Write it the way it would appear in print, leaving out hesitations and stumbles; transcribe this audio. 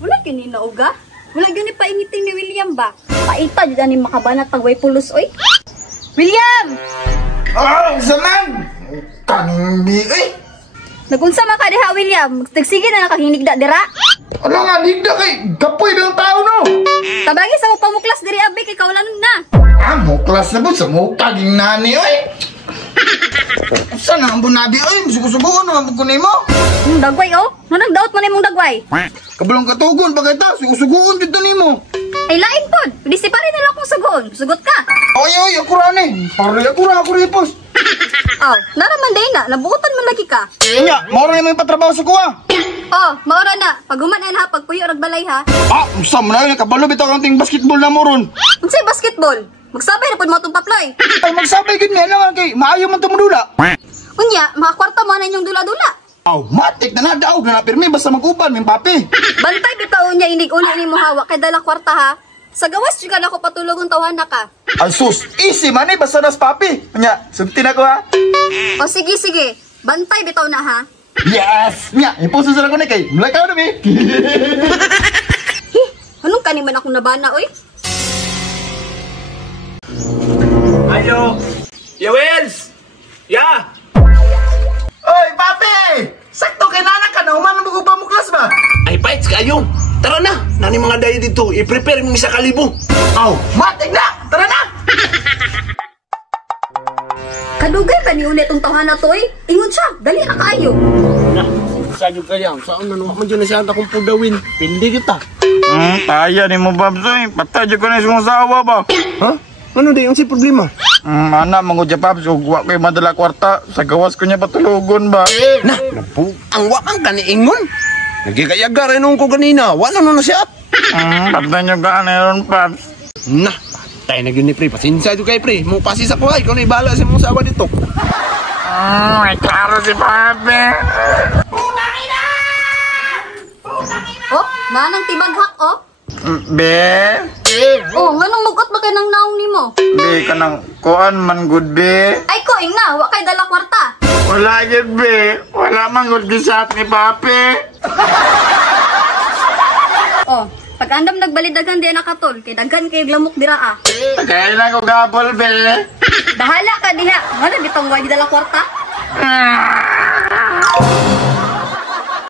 Wala gini na uga. Wala gani painiting ni William ba? Paita jud ani makabanat pag way pulos oy. William! Zaman! Kanindi Nagunsa man ka diha William? Sige na nakahinigda dira. Ano nga, nigda kay kapoy ng tao no? Tabagi sa mo pamuklas diri abi kay kaulan na. Muklas na po sa mukaging nani Saan ang bunabi sugo-sugoon naman po mo? Dagway oh. Nanang daot man imong dagway. Kabalong katugon bagay ta, sugo-sugoon dito nimo. Ay lain pod. Pwede si pare na lang kung sugon. Sugot ka. Oy, ako rani. Pare ako ripos. Oh, naraman day na. Nabuutan mo lagi ka. Nya, maura naman yung patrabaho sa kuha. Oh, maura na. Pag humanan ha, pag puyo ragbalay ha. Saan mo na yun? Kabalo bitaw kang ting basketball na mo ron. Unsay basketball? Magsabay na pod mo itong paplay. Ay, magsabay gid niya naman kay maayo man tumudula. Unya, makakwarta mo na inyong dula-dula. Matik na nadaog na napirmi basta mag-uban, may papi. Bantay bitaw niya inig uli ni mo hawak kay dala kwarta ha. Sa gawas di ka na ako patulog tawahan na ka. Ay sus, easy man basta nas papi. Nya, sugti na ko ha. O sige. Bantay bitaw na ha. Yes! Nya, ipuso sila ko na kay. Mulakaw na mi. Anong kaniman akong nabana oy? Ayo! Ya Wells! Ya! Oy, papi! Sakto kay nanak ka na, umanan mo pa muklas ba? Ay, Pites, kayo! Tara na! Nani mga dayo dito, i-prepare mo sa kalibo! Matik na! Tara na! Kadugay ka ni ulit tong tawahan na to oy. Ingon siya, dali na kaayo. Na, sadyo kaya, saan na naman dyan na siya akong pudawin? Pindi kita! Taya ni mo, Babsoy. Patadyo ko na yung sumasawa ba? Ha? Ano din ang si problema? Anak, mangudya, Babs. Huwag kayo madala kwarta. Sa gawas ko niya patulugon ba? Na, napu, ang wakang kaniingon! Nagkikayaga rin ko kanina, wala na siya! Patay niyo ka na yun, Babs. Na, tayo na yun ni Pre, pasinsya doon kay Pre, mo pasi sa kuhay, ikaw na ibala sa mong sawa dito. May klaro si Papi. Oh, nanang tibaghak oh. Be? Oh, nganong mugot ba kay nang naong nimo? Be, kanang kuan man good, be. Ay ko na, wa kay dala kwarta. Wala yun, be. Wala man good gisat ni Papi. Oh, pag andam nagbalidagan di na katol, kay daghan kay lamok dira ah. Kaya lang ko gabol, be. Bahala ka diha. Wala bitong wa dala kwarta.